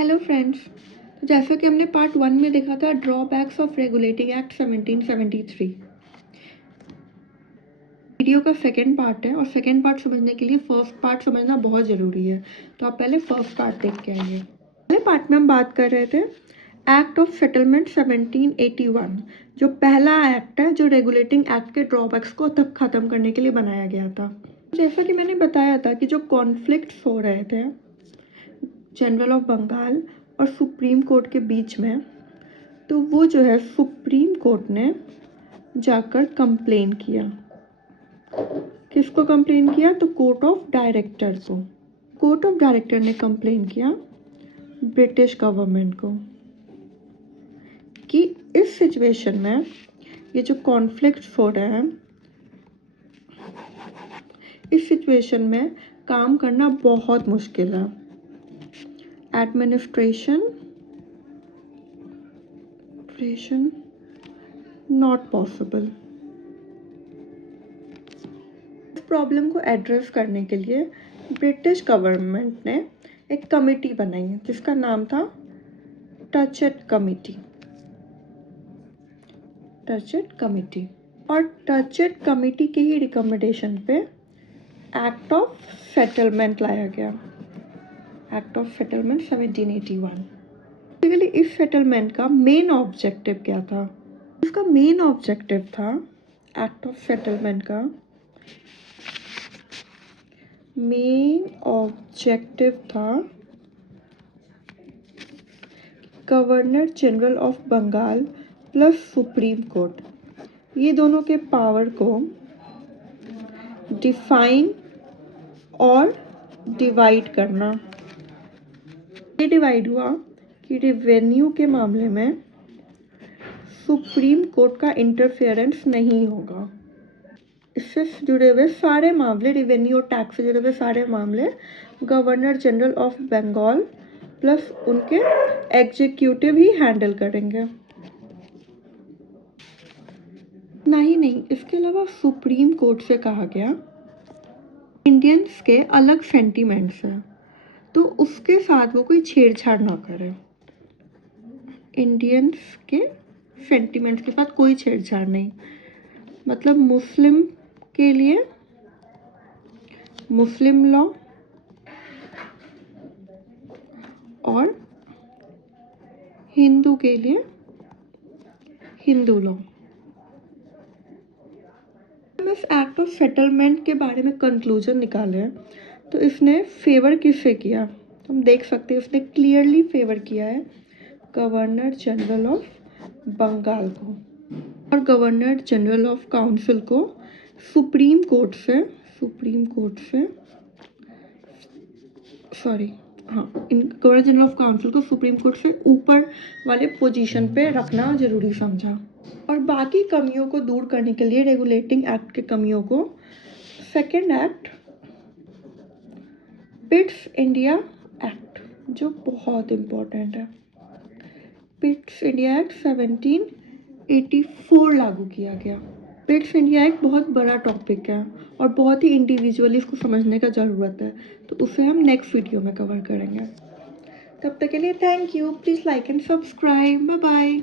Hello friends. तो जैसा कि हमने पार्ट 1 में देखा था drawbacks of regulating act 1773, video का सेकंड पार्ट है और सेकंड पार्ट समझने के लिए फर्स्ट पार्ट समझना बहुत ज़रूरी है। तो आप पहले फर्स्ट पार्ट देख के आइए। पहले पार्ट में हम बात कर रहे थे एक्ट ऑफ सेटलमेंट 1781, जो पहला एक्ट है जो रेगुलेटिंग एक्ट के ड्रॉबैक्स को तब ख़त्म करने के लिए बनाया गया था। जैसा कि मैंने बताया था कि जो कॉन्फ्लिक्ट्स हो रहे थे जनरल ऑफ बंगाल और सुप्रीम कोर्ट के बीच में, तो वो जो है सुप्रीम कोर्ट ने जाकर कंप्लेन किया। किसको कंप्लेन किया? तो कोर्ट ऑफ डायरेक्टर को। कोर्ट ऑफ डायरेक्टर ने कंप्लेन किया ब्रिटिश गवर्नमेंट को कि इस सिचुएशन में ये जो कॉन्फ्लिक्ट्स हो रहे हैं, इस सिचुएशन में काम करना बहुत मुश्किल है। Administration not possible. इस प्रॉब्लम को एड्रेस करने के लिए ब्रिटिश गवर्नमेंट ने एक कमेटी बनाई जिसका नाम था टचेट कमेटी। और टचेट कमेटी के ही रिकमेंडेशन पे एक्ट ऑफ सेटलमेंट लाया गया, एक्ट ऑफ सेटलमेंट 1781। बेसिकली इस सेटलमेंट का मेन ऑब्जेक्टिव क्या था? इसका मेन ऑब्जेक्टिव था, एक्ट ऑफ सेटलमेंट का मेन ऑब्जेक्टिव था governor general of Bengal plus supreme court, ये दोनों के पावर को डिफाइन और डिवाइड करना। ये डिवाइड हुआ कि रेवेन्यू के मामले में सुप्रीम कोर्ट का इंटरफेरेंस नहीं होगा। इससे जुड़े हुए सारे मामले, रेवेन्यू और टैक्स से जुड़े हुए सारे मामले governor general of Bengal plus उनके एग्जीक्यूटिव ही हैंडल करेंगे। नहीं, इसके अलावा सुप्रीम कोर्ट से कहा गया इंडियंस के अलग सेंटिमेंट्स हैं, तो उसके साथ वो कोई छेड़छाड़ ना करे। इंडियंस के सेंटिमेंट्स के साथ कोई छेड़छाड़ नहीं। मतलब मुस्लिम के लिए मुस्लिम लॉ और हिंदू के लिए हिंदू लॉ। हम इस एक्ट ऑफ सेटलमेंट के बारे में कंक्लूजन निकाले तो इसने फेवर किससे किया? तो हम देख सकते हैं इसने क्लियरली फेवर किया है गवर्नर जनरल ऑफ बंगाल को और गवर्नर जनरल ऑफ काउंसिल को सुप्रीम कोर्ट से गवर्नर जनरल ऑफ काउंसिल को सुप्रीम कोर्ट से ऊपर वाले पोजीशन पे रखना जरूरी समझा। और बाकी कमियों को दूर करने के लिए, रेगुलेटिंग एक्ट के कमियों को, second act Pitt's India act, जो बहुत इम्पोर्टेंट है, पिट्स इंडिया एक्ट 1784 लागू किया गया। पिट्स इंडिया एक्ट बहुत बड़ा टॉपिक है और बहुत ही इंडिविजुअली इसको समझने का ज़रूरत है, तो उसे हम नेक्स्ट वीडियो में कवर करेंगे। तब तक के लिए thank you. Please like and subscribe. Bye bye.